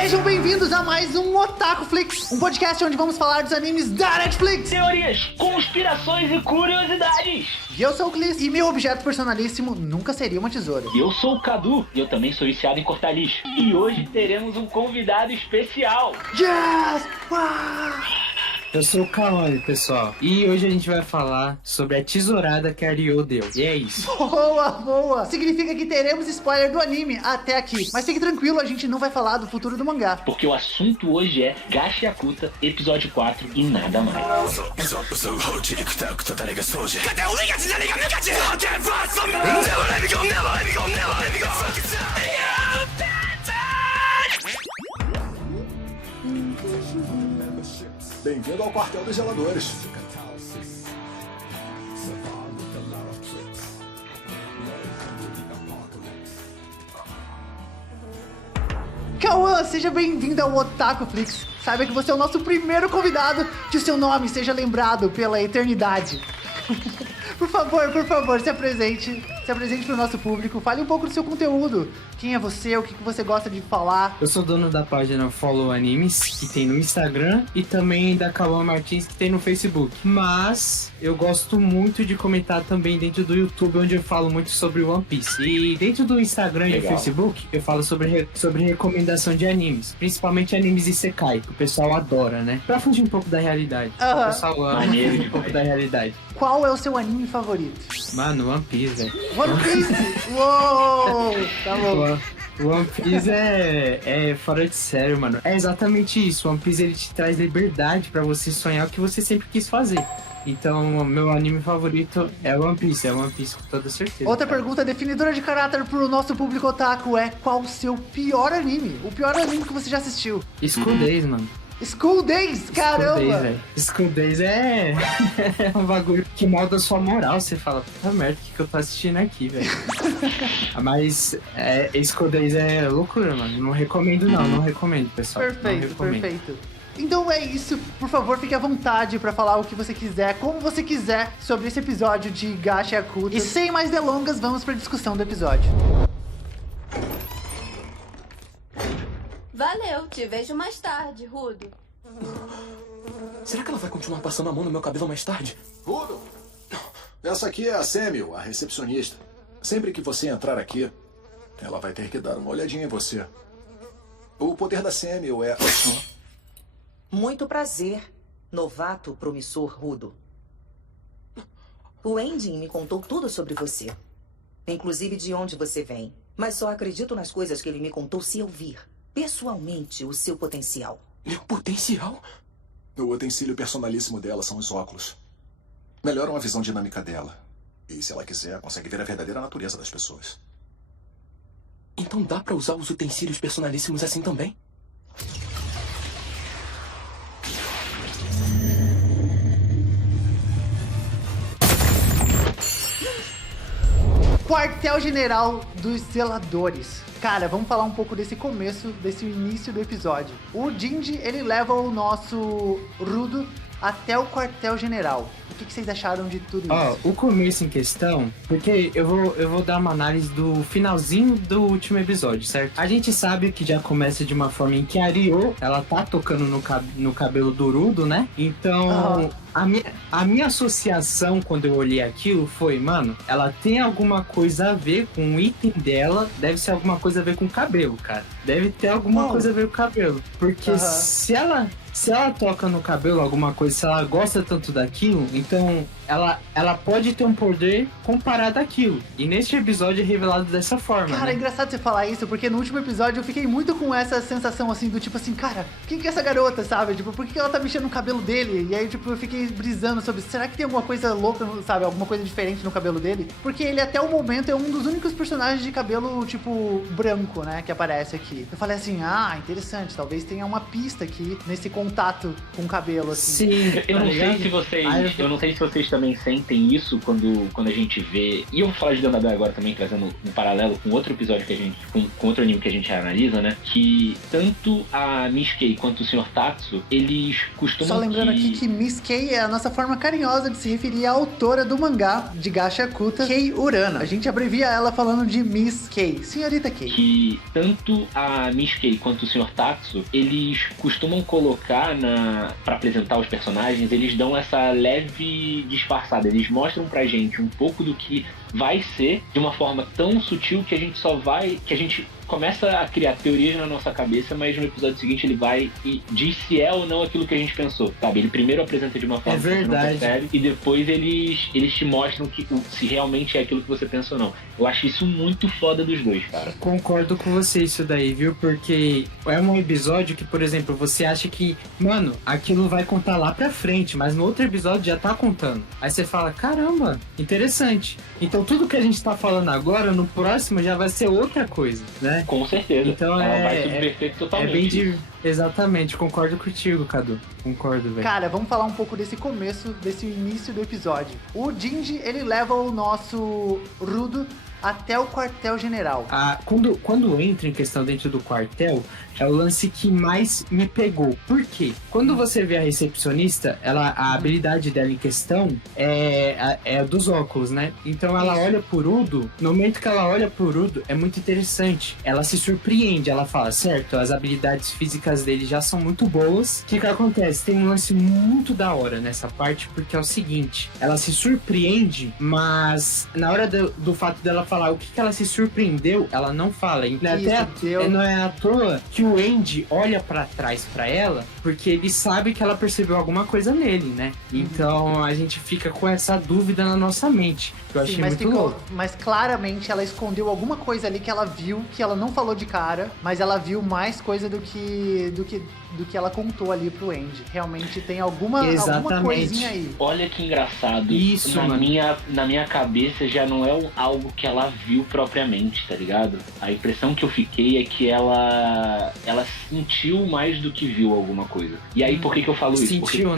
Sejam bem-vindos a mais um Otaku Flix, um podcast onde vamos falar dos animes da Netflix. Teorias, conspirações e curiosidades. E eu sou o Clis, e meu objeto personalíssimo nunca seria uma tesoura. Eu sou o Cadu, e eu também sou viciado em cortar lixo. E hoje teremos um convidado especial. Yes! Uau! Eu sou o Kaone, pessoal, e hoje a gente vai falar sobre a tesourada que a Ryo deu. E é isso. Boa, boa! Significa que teremos spoiler do anime até aqui. Mas fique tranquilo, a gente não vai falar do futuro do mangá. Porque o assunto hoje é Gachiakuta, episódio 4 e nada mais. Bem-vindo ao quartel dos zeladores. Cauã, seja bem-vindo ao Otaku Flix. Saiba que você é o nosso primeiro convidado, que o seu nome seja lembrado pela eternidade. Por favor, se apresente para o nosso público, fale um pouco do seu conteúdo. Quem é você, o que você gosta de falar? Eu sou dono da página Follow Animes, que tem no Instagram, e também da Kawan Martins, que tem no Facebook. Mas eu gosto muito de comentar também dentro do YouTube, onde eu falo muito sobre One Piece. E dentro do Instagram e do Facebook, eu falo sobre recomendação de animes, principalmente animes Isekai, que o pessoal adora, né? Pra fugir um pouco da realidade. O pessoal ama Maneiro um pouco da realidade. Qual é o seu anime favorito? Mano, One Piece, velho. One Piece? Uou! Tá bom. One Piece é fora de sério, mano. É exatamente isso. One Piece, ele te traz liberdade pra você sonhar o que você sempre quis fazer. Então, meu anime favorito é One Piece com toda certeza. Outra pergunta definidora de caráter pro nosso público otaku é: qual o seu pior anime? O pior anime que você já assistiu? School Days, mano. School Days, caramba! School Days é um bagulho que molda a sua moral. Você fala, puta merda, o que eu tô assistindo aqui, velho? Mas School Days é loucura, mano. Não recomendo, pessoal. Perfeito. Então é isso, por favor, fique à vontade pra falar o que você quiser, como você quiser, sobre esse episódio de Gachiakuta. E sem mais delongas, vamos pra discussão do episódio. Valeu, te vejo mais tarde, Rudo. Será que ela vai continuar passando a mão no meu cabelo mais tarde? Rudo! Essa aqui é a Samuel, a recepcionista. Sempre que você entrar aqui, ela vai ter que dar uma olhadinha em você. O poder da Samuel é... Muito prazer, novato promissor Rudo. O Ending me contou tudo sobre você. Inclusive de onde você vem. Mas só acredito nas coisas que ele me contou se eu vir pessoalmente o seu potencial. Meu potencial? O utensílio personalíssimo dela são os óculos. Melhoram a visão dinâmica dela. E se ela quiser, consegue ver a verdadeira natureza das pessoas. Então dá pra usar os utensílios personalíssimos assim também? Quartel-General dos Zeladores. Cara, vamos falar um pouco desse começo, desse início do episódio. O Jinji, ele leva o nosso Rudo até o quartel-general. O que vocês acharam de tudo isso? O começo em questão, porque eu vou dar uma análise do finalzinho do último episódio, certo? A gente sabe que já começa de uma forma em que a Ryo, ela tá tocando no cabelo do Rudo, né? Então... A minha associação quando eu olhei aquilo foi, mano, ela tem alguma coisa a ver com o item dela, deve ser alguma coisa a ver com o cabelo, cara. Deve ter alguma coisa a ver com o cabelo. Porque se ela toca no cabelo alguma coisa, se ela gosta tanto daquilo, então ela pode ter um poder comparado àquilo. E neste episódio é revelado dessa forma. Cara, né? É engraçado você falar isso, porque no último episódio eu fiquei muito com essa sensação assim, do tipo assim, cara, quem que é essa garota, sabe? Tipo, por que ela tá mexendo no cabelo dele? E aí, tipo, eu fiquei brisando sobre, será que tem alguma coisa louca, sabe? Alguma coisa diferente no cabelo dele? Porque ele até o momento é um dos únicos personagens de cabelo, tipo, branco, né? Que aparece aqui. Eu falei assim, interessante, talvez tenha uma pista aqui nesse contato com o cabelo, assim. Sim, Eu não sei se vocês, eu não sei se vocês também sentem isso quando a gente vê... E eu vou falar de Dandadan agora também, trazendo um paralelo com outro episódio que a gente... Com outro anime que a gente analisa, né? Que tanto a Miss Kei quanto o Sr. Tatsu, eles costumam... Só lembrando aqui que Miss Kei é a nossa forma carinhosa de se referir à autora do mangá de Gashakuta, Kei Urana. A gente abrevia ela falando de Miss Kei, Senhorita Kei. Que tanto a Miss Kei quanto o Sr. Tatsu, eles costumam colocar pra apresentar os personagens, eles dão essa leve disfarçada. Eles mostram pra gente um pouco do que vai ser de uma forma tão sutil que a gente começa a criar teorias na nossa cabeça, mas no episódio seguinte ele vai e diz se é ou não aquilo que a gente pensou, sabe? Ele primeiro apresenta de uma forma que você não percebe e depois eles te mostram se realmente é aquilo que você pensa ou não. Eu acho isso muito foda dos dois, cara. Concordo com você isso daí, viu? Porque é um episódio que, por exemplo, você acha que, mano, aquilo vai contar lá pra frente, mas no outro episódio já tá contando. Aí você fala, caramba, interessante. Então tudo que a gente tá falando agora, no próximo já vai ser outra coisa, né? Com certeza. Então ela vai subverter totalmente. Exatamente, concordo contigo, Cadu. Concordo, velho. Cara, vamos falar um pouco desse começo, desse início do episódio. O Jinji, ele leva o nosso Rudo até o quartel-general. Quando entra em questão dentro do quartel, é o lance que mais me pegou. Por quê? Quando você vê a recepcionista, a habilidade dela em questão é dos óculos, né? Então ela olha pro Udo, no momento que ela olha pro Udo, é muito interessante. Ela se surpreende, ela fala, certo, as habilidades físicas dele já são muito boas. O que acontece? Tem um lance muito da hora nessa parte, porque é o seguinte, ela se surpreende, mas na hora do fato dela falar o que ela se surpreendeu, ela não fala. Não é à toa que o Andy olha pra trás pra ela, porque ele sabe que ela percebeu alguma coisa nele, né? Então a gente fica com essa dúvida na nossa mente. Eu achei muito louco. Mas claramente ela escondeu alguma coisa ali que ela viu, que ela não falou de cara, mas ela viu mais coisa do que ela contou ali pro Andy. Realmente tem alguma coisinha aí. Olha que engraçado. Isso, na minha cabeça já não é algo que ela viu propriamente, tá ligado? A impressão que eu fiquei é que ela sentiu mais do que viu alguma coisa. E aí, por que eu falo isso? Sentiu,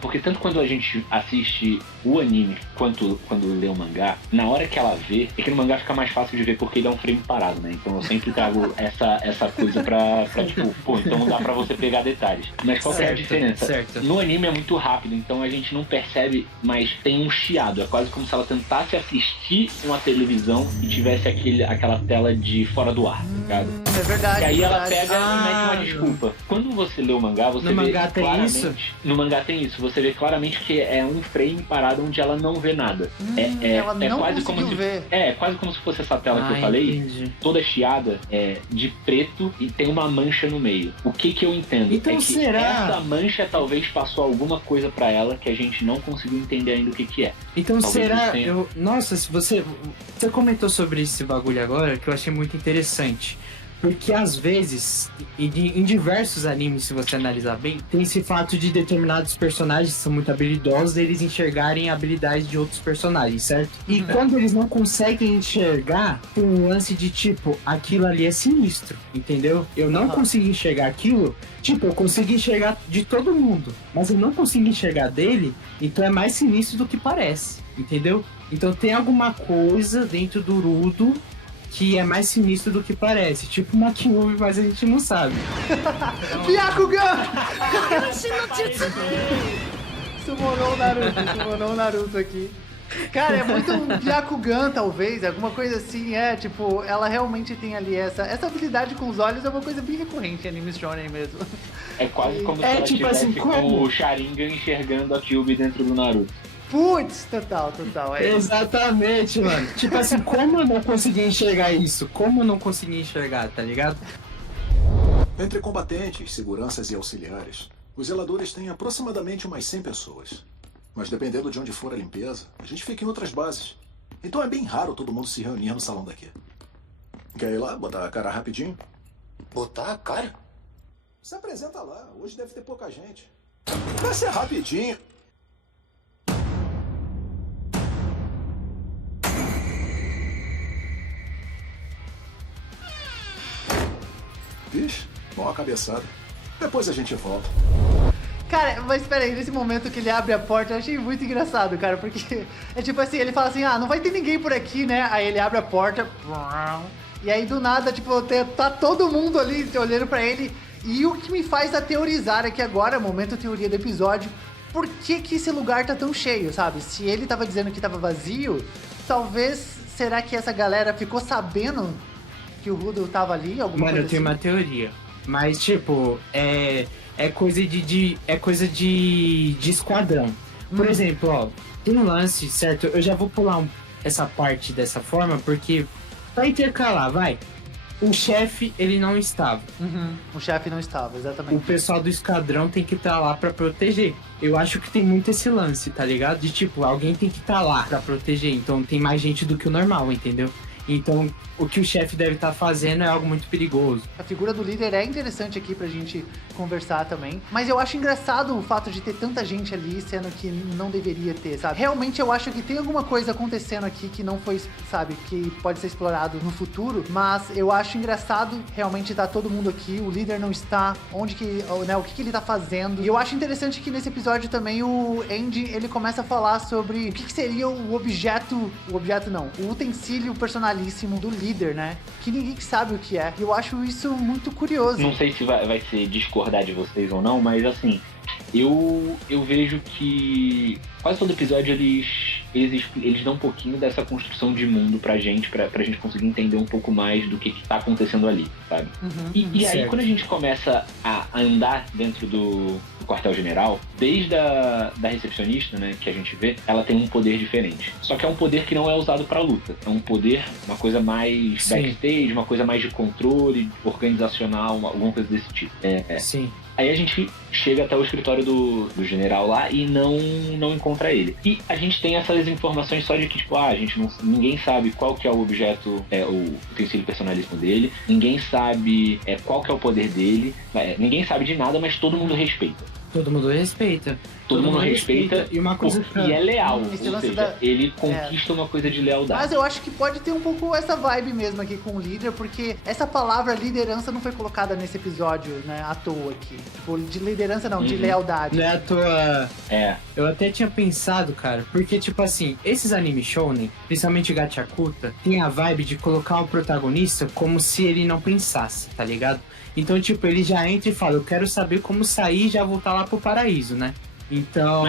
Porque tanto quando a gente assiste o anime quanto quando lê o mangá, na hora que ela vê, é que no mangá fica mais fácil de ver porque ele é um frame parado, né? Então eu sempre trago essa coisa pra tipo, então não dá pra você pegar detalhes. Mas qual que é a diferença? Certo. No anime é muito rápido, então a gente não percebe, mas tem um chiado. É quase como se ela tentasse assistir uma televisão e tivesse aquela tela de fora do ar, ligado? É verdade. E aí ela pega e mete uma desculpa. Quando você lê o mangá, você vê mangá tem claramente... isso? No mangá tem isso. Você vê claramente que é um frame parado onde ela não vê nada. Ela não quase conseguiu como ver. É quase como se fosse essa tela que eu falei, entendi. toda chiada, de preto e tem uma mancha no meio. O que eu entendo então, é que será? essa mancha talvez passou alguma coisa pra ela que a gente não conseguiu entender ainda o que é. Então Talvez será... tenha. Nossa, se você comentou sobre esse bagulho agora, que eu achei muito interessante. Porque às vezes, em diversos animes, se você analisar bem, tem esse fato de determinados personagens que são muito habilidosos, eles enxergarem habilidades de outros personagens, certo? E quando eles não conseguem enxergar, tem um lance de tipo, aquilo ali é sinistro, entendeu? Eu não consigo enxergar aquilo, tipo, eu consigo enxergar de todo mundo, mas eu não consigo enxergar dele, então é mais sinistro do que parece, entendeu? Então tem alguma coisa dentro do Rudo que é mais sinistro do que parece. Tipo uma Kyuubi, mas a gente não sabe. Byakugan! Summonou o Naruto aqui. Cara, é muito um Byakugan, talvez, alguma coisa assim, tipo, ela realmente tem ali essa habilidade com os olhos, é uma coisa bem recorrente em animes shonen mesmo. É quase como se ela tipo tivesse assim, com o Sharingan enxergando a Kyuubi dentro do Naruto. Putz, total. Exatamente, mano. Tipo assim, como eu não consegui enxergar isso? Como eu não consegui enxergar, tá ligado? Entre combatentes, seguranças e auxiliares, os zeladores têm aproximadamente umas 100 pessoas. Mas dependendo de onde for a limpeza, a gente fica em outras bases. Então é bem raro todo mundo se reunir no salão daqui. Quer ir lá, botar a cara rapidinho? Botar a cara? Se apresenta lá, hoje deve ter pouca gente. Vai ser rapidinho. Vixe, bom a cabeçada. Depois a gente volta. Cara, mas espera aí, nesse momento que ele abre a porta, eu achei muito engraçado, cara, porque é tipo assim, ele fala assim, não vai ter ninguém por aqui, né? Aí ele abre a porta, e aí do nada, tipo, tá todo mundo ali olhando pra ele, e o que me faz teorizar aqui agora, momento teoria do episódio, por que esse lugar tá tão cheio, sabe? Se ele tava dizendo que tava vazio, talvez, será que essa galera ficou sabendo que o Rudo tava ali? Alguma Mano, coisa eu tenho assim? uma teoria. Mas, tipo, é coisa de esquadrão. Por exemplo, ó, tem um lance, certo? Eu já vou pular essa parte dessa forma, porque vai intercalar, vai. O chefe, ele não estava. Uhum, o chefe não estava, O exatamente. pessoal do esquadrão tem que estar lá pra proteger. Eu acho que tem muito esse lance, tá ligado? De tipo, alguém tem que estar lá pra proteger. Então tem mais gente do que o normal, entendeu? Então, o que o chefe deve estar fazendo é algo muito perigoso. A figura do líder é interessante aqui pra gente conversar também. Mas eu acho engraçado o fato de ter tanta gente ali, sendo que não deveria ter, sabe? Realmente eu acho que tem alguma coisa acontecendo aqui que não foi, sabe, que pode ser explorado no futuro. Mas eu acho engraçado realmente tá todo mundo aqui, o líder não está, onde que, né, o que ele tá fazendo. E eu acho interessante que nesse episódio também o Andy, ele começa a falar sobre o que seria o utensílio personalíssimo do líder, né? Que ninguém sabe o que é. E eu acho isso muito curioso. Não sei se vai ser discordar de vocês ou não, mas assim, eu vejo que quase todo episódio eles dão um pouquinho dessa construção de mundo pra gente conseguir entender um pouco mais do que tá acontecendo ali, sabe? E aí, quando a gente começa a andar dentro do quartel-general, desde da recepcionista, né, que a gente vê, ela tem um poder diferente. Só que é um poder que não é usado pra luta. É um poder, uma coisa mais backstage, uma coisa mais de controle, organizacional, alguma coisa desse tipo. Sim. Aí a gente chega até o escritório do general lá e não encontra ele. E a gente tem essas informações só de que, tipo, ninguém sabe qual que é o objeto, o utensílio personalíssimo dele, ninguém sabe qual que é o poder dele, ninguém sabe de nada, mas todo mundo respeita. Todo mundo respeita. Todo mundo respeita e uma coisa e é leal, Esse ou lance seja, ele conquista uma coisa de lealdade. Mas eu acho que pode ter um pouco essa vibe mesmo aqui com o líder, porque essa palavra liderança não foi colocada nesse episódio, né, à toa aqui. Tipo, de liderança não, de lealdade. Não é à toa. Eu até tinha pensado, cara, porque, tipo assim, esses anime shounen, principalmente Gachakuta, tem a vibe de colocar o protagonista como se ele não pensasse, tá ligado? Então, tipo, ele já entra e fala, eu quero saber como sair e já voltar lá pro paraíso, né? Então...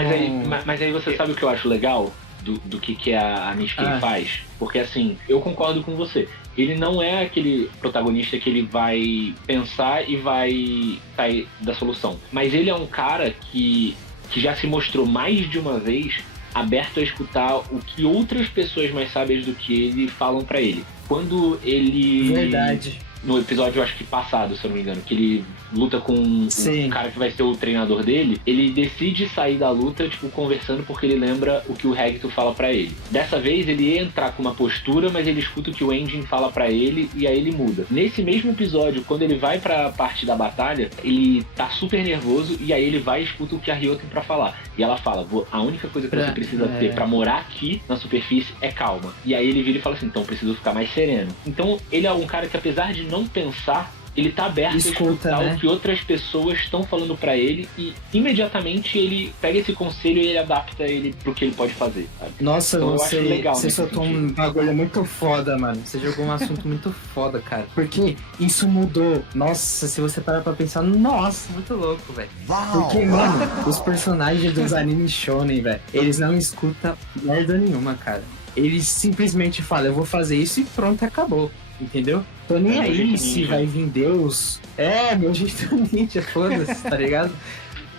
Mas aí você sabe o que eu acho legal do que a Nishiki faz? Porque, assim, eu concordo com você. Ele não é aquele protagonista que ele vai pensar e vai sair da solução. Mas ele é um cara que já se mostrou mais de uma vez aberto a escutar o que outras pessoas mais sábias do que ele falam pra ele. Quando ele... Verdade. No episódio, eu acho que passado, se eu não me engano, que ele luta com o cara que vai ser o treinador dele, ele decide sair da luta, tipo, conversando porque ele lembra o que o Hagito fala pra ele. Dessa vez, ele ia entrar com uma postura, mas ele escuta o que o Engin fala pra ele e aí ele muda. Nesse mesmo episódio, quando ele vai pra parte da batalha, ele tá super nervoso e aí ele vai e escuta o que a Ryo tem pra falar. E ela fala, a única coisa que você precisa ter pra morar aqui na superfície é calma. E aí ele vira e fala assim, então eu preciso ficar mais sereno. Então, ele é um cara que, apesar de não pensar, ele tá aberto a escutar, né, o que outras pessoas estão falando pra ele e imediatamente ele pega esse conselho e ele adapta ele pro que ele pode fazer, sabe? Nossa, então, você soltou um bagulho muito foda, mano. Você jogou um assunto muito foda, cara. Porque isso mudou. Nossa, se você parar pra pensar, nossa, muito louco, velho. Porque, mano, os personagens dos animes shonen, velho, eles não escutam merda nenhuma, cara. Eles simplesmente falam, eu vou fazer isso e pronto, acabou. Entendeu? Tô nem aí se vai vir Deus. Meu jeito ninja, foda-se, tá ligado?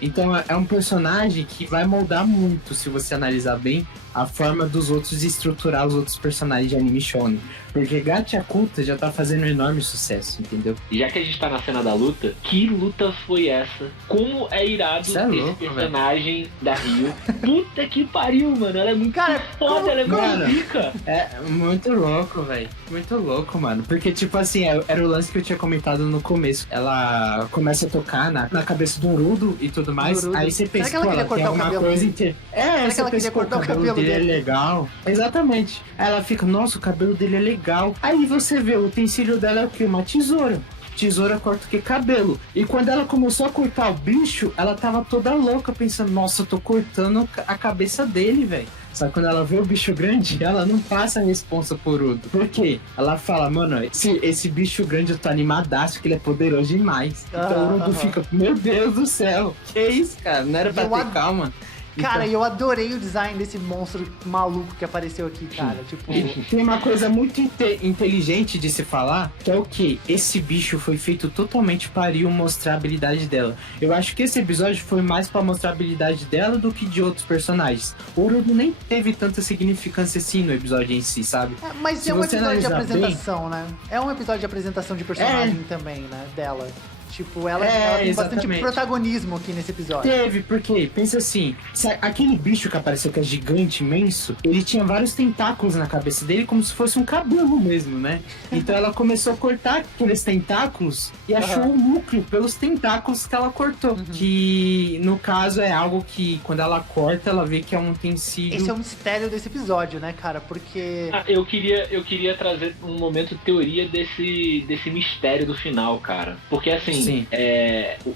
Então é um personagem que vai moldar muito, se você analisar bem, a forma dos outros e estruturar os outros personagens de anime shonen. Porque Gachakuta já tá fazendo um enorme sucesso, entendeu? E já que a gente tá na cena da luta, que luta foi essa? Como é irado esse personagem da Ryo. Puta que pariu, mano. Ela é muito foda, ela é muito rica. É muito louco, velho. Muito louco, mano. Porque, tipo assim, era o lance que eu tinha comentado no começo. Ela começa a tocar na cabeça do Urudo e tudo mais. Aí você pensa, que ela queria cortar o cabelo coisa dele? Será que ela queria cortar o cabelo dele? É legal. Exatamente. Aí ela fica, nossa, o cabelo dele é legal. Aí você vê, o utensílio dela é o quê? Uma tesoura. tesoura corta o que? Cabelo. E quando ela começou a cortar o bicho, ela tava toda louca, pensando, nossa, eu tô cortando a cabeça dele, velho. Só que quando ela vê o bicho grande, ela não passa a responsa por Udo. Por quê? Ela fala, mano, esse bicho grande eu tô animadaço, que ele é poderoso demais. Então o Udo fica, meu Deus do céu, que isso, cara? Não era pra ter calma. Cara, eu adorei o design desse monstro maluco que apareceu aqui, cara. Tipo... Tem uma coisa muito inteligente de se falar, que é o que? Esse bicho foi feito totalmente para Ryu mostrar a habilidade dela. Eu acho que esse episódio foi mais para mostrar a habilidade dela do que de outros personagens. O Udo nem teve tanta significância assim no episódio em si, sabe? Mas se é um episódio de apresentação, né? É um episódio de apresentação de personagem também, né? Dela. Tipo, ela tem bastante protagonismo aqui nesse episódio. Teve, porque, pensa assim, aquele bicho que apareceu, que é gigante, imenso, ele tinha vários tentáculos na cabeça dele, como se fosse um cabelo mesmo, né? Então ela começou a cortar aqueles tentáculos e achou um núcleo pelos tentáculos que ela cortou. Que, no caso, é algo que, quando ela corta, ela vê que é um utensílio... Esse é o mistério desse episódio, né, cara? Porque... Eu queria trazer um momento teoria desse mistério do final, cara. Porque, assim,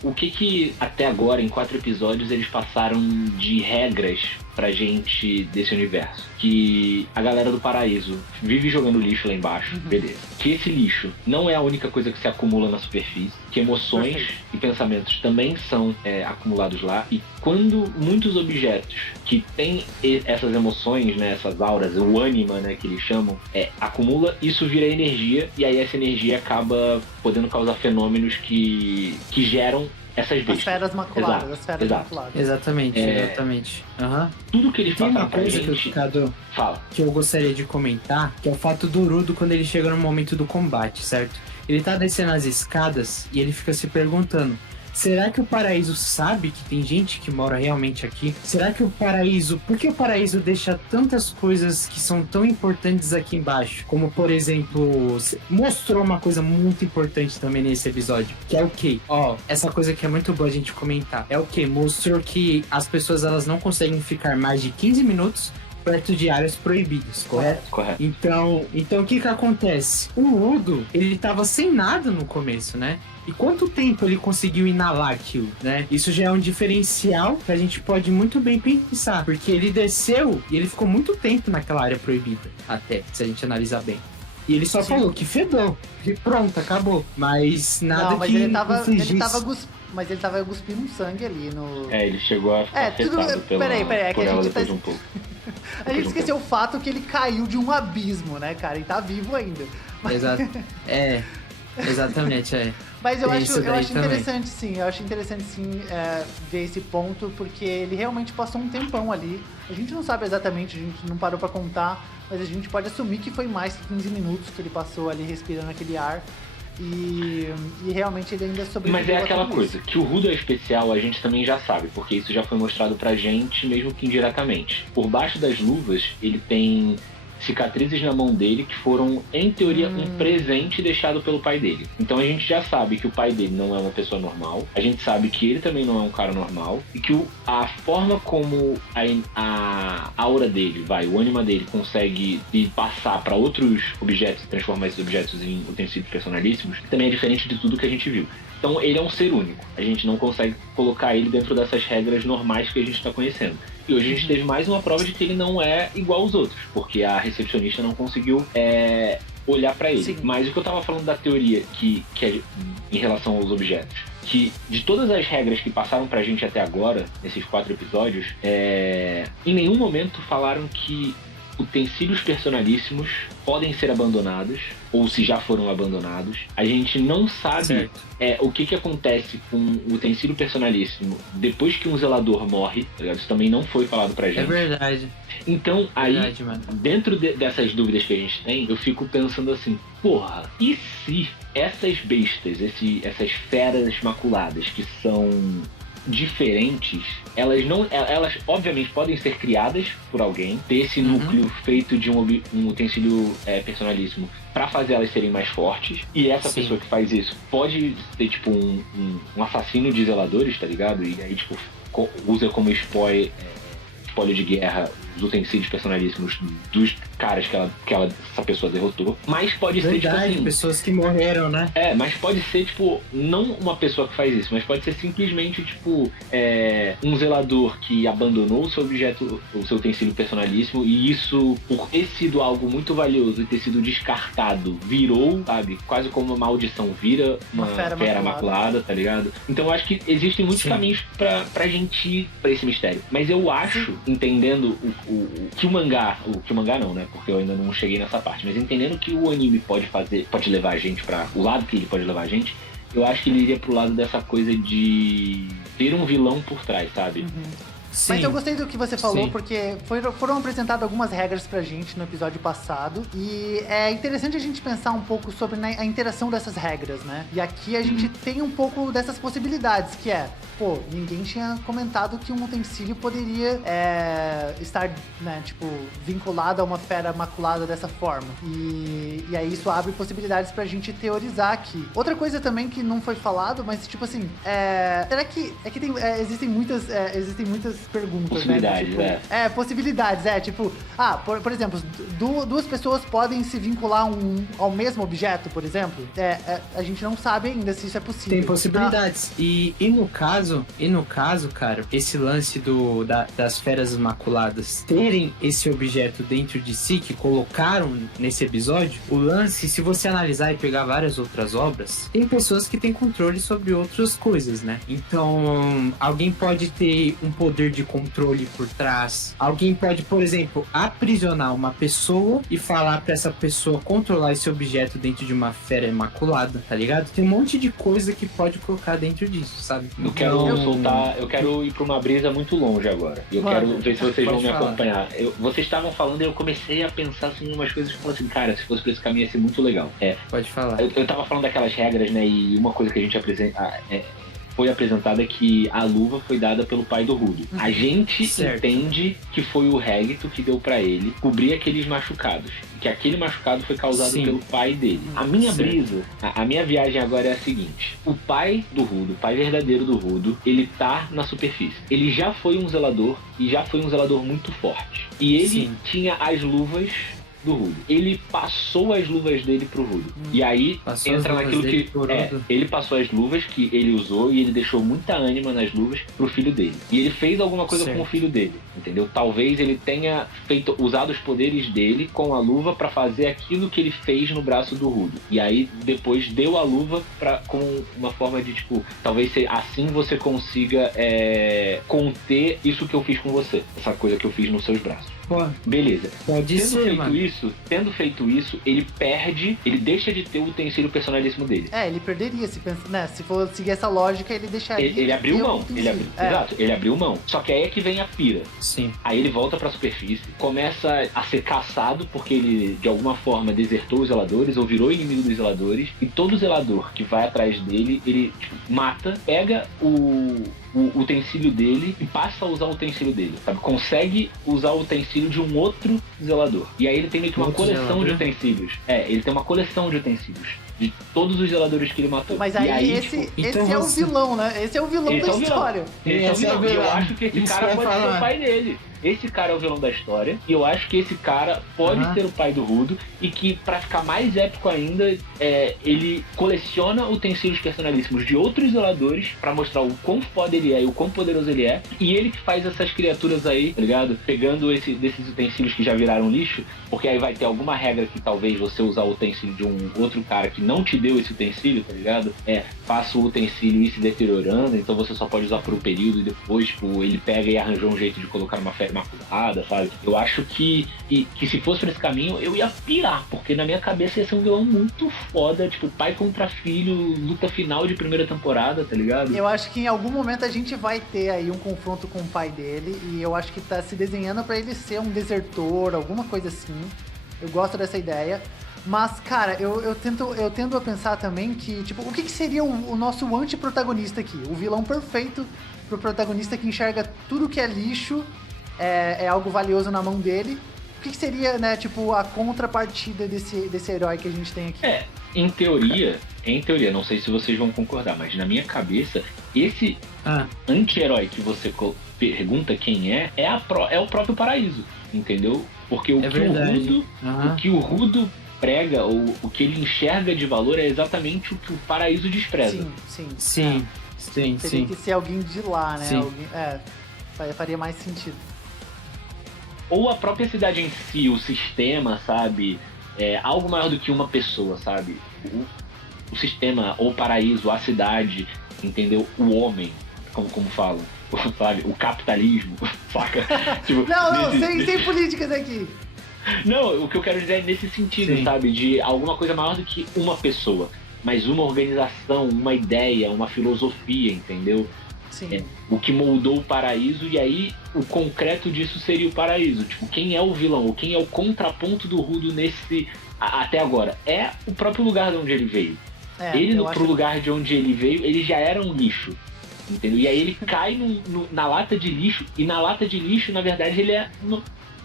o que até agora, em 4 episódios, eles passaram de regras pra gente desse universo? Que a galera do paraíso vive jogando lixo lá embaixo, beleza. Que esse lixo não é a única coisa que se acumula na superfície, que emoções e pensamentos também são acumulados lá, e quando muitos objetos que têm essas emoções, né, essas auras, o ânima, né, que eles chamam, acumula, isso vira energia, e aí essa energia acaba podendo causar fenômenos que geram essas bestas. As feras maculadas, as feras maculadas. Exatamente, exatamente. Tudo que eles Tem passaram uma coisa pra gente... Fala. Que eu gostaria de comentar, que é o fato do Udo quando ele chega no momento do combate, certo? Ele tá descendo as escadas e ele fica se perguntando, será que o paraíso sabe que tem gente que mora realmente aqui? Será que o paraíso... Por que o paraíso deixa tantas coisas que são tão importantes aqui embaixo? Como, por exemplo, mostrou uma coisa muito importante também nesse episódio, que é o quê? Essa coisa que é muito boa a gente comentar. É o quê? Mostrou que as pessoas elas não conseguem ficar mais de 15 minutos perto de áreas proibidas, correto? Correto. Então o que acontece? O Udo, ele tava sem nada no começo, né? E quanto tempo ele conseguiu inalar aquilo, né? Isso já é um diferencial que a gente pode muito bem pensar, porque ele desceu e ele ficou muito tempo naquela área proibida, até, se a gente analisar bem. E ele só falou que fedou, que pronto, acabou. Mas nada mas que ele tava cuspindo um sangue ali no... ele chegou a ficar afetado peraí, é que a gente tá... um pouco. A gente esqueceu o fato que ele caiu de um abismo, né, cara? E tá vivo ainda. Exato. Exatamente, Mas eu acho interessante, sim. Eu acho interessante, sim, ver esse ponto, porque ele realmente passou um tempão ali. A gente não sabe exatamente, a gente não parou pra contar, mas a gente pode assumir que foi mais que 15 minutos que ele passou ali respirando aquele ar. E realmente ele ainda sobreviveu. Mas é aquela coisa, que o Udo é especial a gente também já sabe, porque isso já foi mostrado pra gente, mesmo que indiretamente. Por baixo das luvas, ele tem cicatrizes na mão dele que foram, em teoria, um presente deixado pelo pai dele. Então a gente já sabe que o pai dele não é uma pessoa normal, a gente sabe que ele também não é um cara normal, e que a forma como a aura dele, o ânima dele consegue passar para outros objetos e transformar esses objetos em utensílios personalíssimos, também é diferente de tudo que a gente viu. Então ele é um ser único, a gente não consegue colocar ele dentro dessas regras normais que a gente está conhecendo. E hoje a gente teve mais uma prova de que ele não é igual aos outros, porque a recepcionista não conseguiu olhar pra ele. Sim. Mas o que eu tava falando da teoria, que é em relação aos objetos, que de todas as regras que passaram pra gente até agora, nesses 4 episódios, em nenhum momento falaram que utensílios personalíssimos podem ser abandonados, ou se já foram abandonados. A gente não sabe o que acontece com o utensílio personalíssimo depois que um zelador morre, tá ligado? Isso também não foi falado pra gente. É verdade. Então, dentro dessas dúvidas que a gente tem, eu fico pensando assim, porra, e se essas bestas, essas feras maculadas que são diferentes, elas obviamente podem ser criadas por alguém, ter esse núcleo feito de um utensílio personalíssimo pra fazer elas serem mais fortes, e essa pessoa que faz isso pode ter tipo um assassino de zeladores, tá ligado? E aí tipo usa como spoiler espólio de guerra, os utensílios personalíssimos dos caras que essa pessoa derrotou. Mas pode ser, tipo assim... pessoas que morreram, né? Mas pode ser, tipo, não uma pessoa que faz isso, mas pode ser simplesmente, tipo, um zelador que abandonou o seu objeto, o seu utensílio personalíssimo, e isso, por ter sido algo muito valioso e ter sido descartado, virou, sabe? Quase como uma maldição, vira uma fera maculada, tá ligado? Então eu acho que existem muitos caminhos pra gente ir pra esse mistério. Mas eu acho, entendendo o que o mangá não, né? Porque eu ainda não cheguei nessa parte, mas entendendo que o anime pode levar a gente pra o lado que ele pode levar a gente, eu acho que ele iria pro lado dessa coisa de ter um vilão por trás, sabe? Sim. Mas eu gostei do que você falou, porque foram apresentadas algumas regras pra gente no episódio passado, e é interessante a gente pensar um pouco sobre a interação dessas regras, né? E aqui a gente tem um pouco dessas possibilidades, que ninguém tinha comentado que um utensílio poderia estar, né, tipo, vinculado a uma fera maculada dessa forma. E aí isso abre possibilidades pra gente teorizar aqui. Outra coisa também que não foi falado, mas tipo assim, será que existem muitas perguntas, possibilidades, né? Tipo, possibilidades, tipo, por exemplo, duas pessoas podem se vincular ao mesmo objeto, por exemplo. A gente não sabe ainda se isso é possível. Tem possibilidades. E no caso, cara, esse lance das feras maculadas terem esse objeto dentro de si, que colocaram nesse episódio, o lance, se você analisar e pegar várias outras obras, tem pessoas que têm controle sobre outras coisas, né? Então, alguém pode ter um poder de controle por trás. Alguém pode, por exemplo, aprisionar uma pessoa e falar pra essa pessoa controlar esse objeto dentro de uma fera imaculada, tá ligado? Tem um monte de coisa que pode colocar dentro disso, sabe? Eu quero ir pra uma brisa muito longe agora. E eu quero ver se vocês vão me acompanhar. Vocês estavam falando e eu comecei a pensar assim, em umas coisas que eu falei assim, cara, se fosse pra esse caminho ia ser muito legal. Pode falar. Eu tava falando daquelas regras, né? E uma coisa que a gente foi apresentada que a luva foi dada pelo pai do Rudo. A gente entende que foi o Regito que deu pra ele cobrir aqueles machucados. Que aquele machucado foi causado pelo pai dele. A minha brisa, a minha viagem agora é a seguinte. O pai do Rudo, o pai verdadeiro do Rudo, ele tá na superfície. Ele já foi um zelador e já foi um zelador muito forte. E ele tinha as luvas do Rudo. Ele passou as luvas dele pro Rudo. E aí entra naquilo que ele passou as luvas que ele usou e ele deixou muita ânima nas luvas pro filho dele. E ele fez alguma coisa com o filho dele, entendeu? Talvez ele tenha usado os poderes dele com a luva pra fazer aquilo que ele fez no braço do Rudo. E aí depois deu a luva com uma forma de tipo, talvez assim você consiga conter isso que eu fiz com você, essa coisa que eu fiz nos seus braços. Pô, beleza. Pode ser, mano. Tendo feito isso, ele deixa de ter o utensílio personalíssimo dele. Ele perderia, se for seguir essa lógica, ele deixaria. Ele abriu mão. Exato, ele abriu mão. Só que aí é que vem a pira. Sim. Aí ele volta pra superfície, começa a ser caçado porque ele, de alguma forma, desertou os zeladores ou virou inimigo dos zeladores. E todo zelador que vai atrás dele, ele mata, pega o utensílio dele e passa a usar o utensílio dele, sabe? Consegue usar o utensílio de um outro zelador. E aí ele tem meio que uma coleção de utensílios. Ele tem uma coleção de utensílios de todos os zeladores que ele matou. Mas aí esse é o vilão, né? Esse é o vilão da história. Esse é o vilão. Eu acho que esse cara pode ser o pai dele. Esse cara é o vilão da história. E eu acho que esse cara pode ser o pai do Rudo. E que, pra ficar mais épico ainda, ele coleciona utensílios personalíssimos de outros zeladores pra mostrar o quão foda ele é e o quão poderoso ele é. E ele que faz essas criaturas aí, tá ligado? Pegando desses utensílios que já viraram lixo. Porque aí vai ter alguma regra que talvez você usar o utensílio de um outro cara que não te deu esse utensílio, tá ligado? Faça o utensílio ir se deteriorando. Então você só pode usar por um período. E depois, tipo, ele pega e arranjou um jeito de colocar numa fera imaculada, sabe? Eu acho que se fosse por esse caminho, eu ia pirar, porque na minha cabeça ia ser um vilão muito foda, tipo, pai contra filho, luta final de primeira temporada, tá ligado? Eu acho que em algum momento a gente vai ter aí um confronto com o pai dele, e eu acho que tá se desenhando pra ele ser um desertor, alguma coisa assim. Eu gosto dessa ideia. Mas, cara, eu tendo a pensar também que, tipo, o que seria o nosso anti-protagonista aqui? O vilão perfeito pro protagonista que enxerga tudo que é lixo, é algo valioso na mão dele. O que seria, né, tipo, a contrapartida desse herói que a gente tem aqui? Em teoria, não sei se vocês vão concordar, mas na minha cabeça, esse anti-herói que você pergunta quem é o próprio Paraíso, entendeu? Porque o que o Rudo prega, ou o que ele enxerga de valor é exatamente o que o Paraíso despreza. Sim. Teria que ser alguém de lá, né? Sim. Faria mais sentido. Ou a própria cidade em si, o sistema, sabe? Algo maior do que uma pessoa, sabe? O sistema, ou o paraíso, a cidade, entendeu? O homem, como falam, sabe? O capitalismo, saca? Tipo, sem políticas aqui. Não, o que eu quero dizer é nesse sentido, sabe? De alguma coisa maior do que uma pessoa, mas uma organização, uma ideia, uma filosofia, entendeu? Sim. O que moldou o paraíso, e aí o concreto disso seria o paraíso. Tipo, quem é o vilão, ou quem é o contraponto do Rudo até agora? É o próprio lugar de onde ele veio. Pro lugar de onde ele veio, ele já era um lixo, entendeu? E aí ele cai na lata de lixo, e na lata de lixo, na verdade, ele é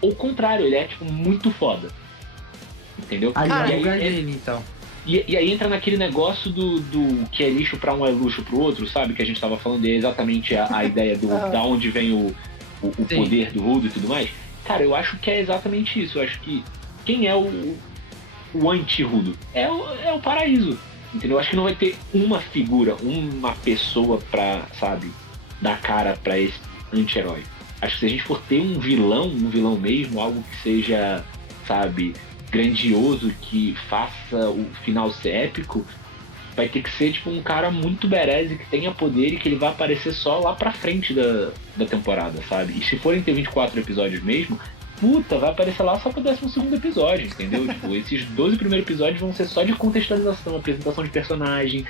o contrário, ele é tipo muito foda, entendeu? Cara, é o lugar dele, então. E aí entra naquele negócio do que é lixo pra um é luxo pro outro, sabe? Que a gente tava falando, e é exatamente a ideia da onde vem o poder do Rudo e tudo mais. Cara, eu acho que é exatamente isso. Eu acho que quem é o anti-Rudo? É o Paraíso, entendeu? Eu acho que não vai ter uma figura, uma pessoa pra, sabe, dar cara pra esse anti-herói. Acho que se a gente for ter um vilão mesmo, algo que seja, sabe, grandioso, que faça o final ser épico, vai ter que ser tipo um cara muito bereze, que tenha poder e que ele vai aparecer só lá pra frente da temporada, sabe? E se forem ter 24 episódios mesmo, vai aparecer lá só pro 12º episódio, entendeu? Tipo, esses 12 primeiros episódios vão ser só de contextualização, apresentação de personagem,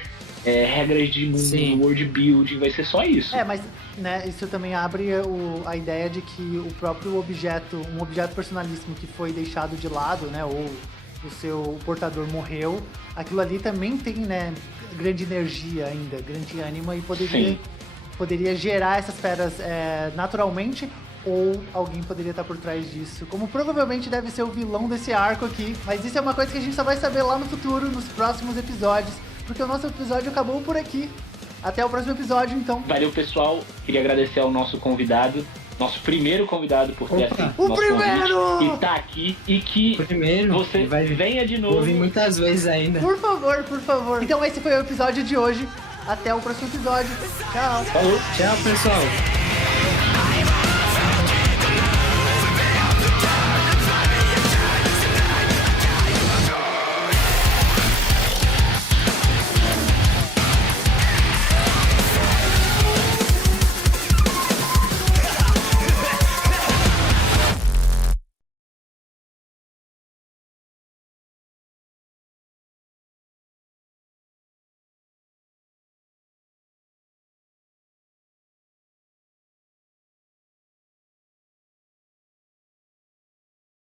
regras de mundo, world building, vai ser só isso. Mas né, isso também abre a ideia de que o próprio objeto, um objeto personalíssimo que foi deixado de lado, né, ou o seu portador morreu, aquilo ali também tem, né, grande energia ainda, grande ânima, e poderia gerar essas feras naturalmente, ou alguém poderia estar por trás disso, como provavelmente deve ser o vilão desse arco aqui, mas isso é uma coisa que a gente só vai saber lá no futuro, nos próximos episódios, porque o nosso episódio acabou por aqui. Até o próximo episódio, então. Valeu, pessoal. Queria agradecer ao nosso convidado, nosso primeiro convidado, por ter aceito o primeiro! E tá aqui, e que você venha de novo. Vou vir muitas vezes ainda. Por favor. Então esse foi o episódio de hoje. Até o próximo episódio. Tchau. Falou. Tchau, pessoal.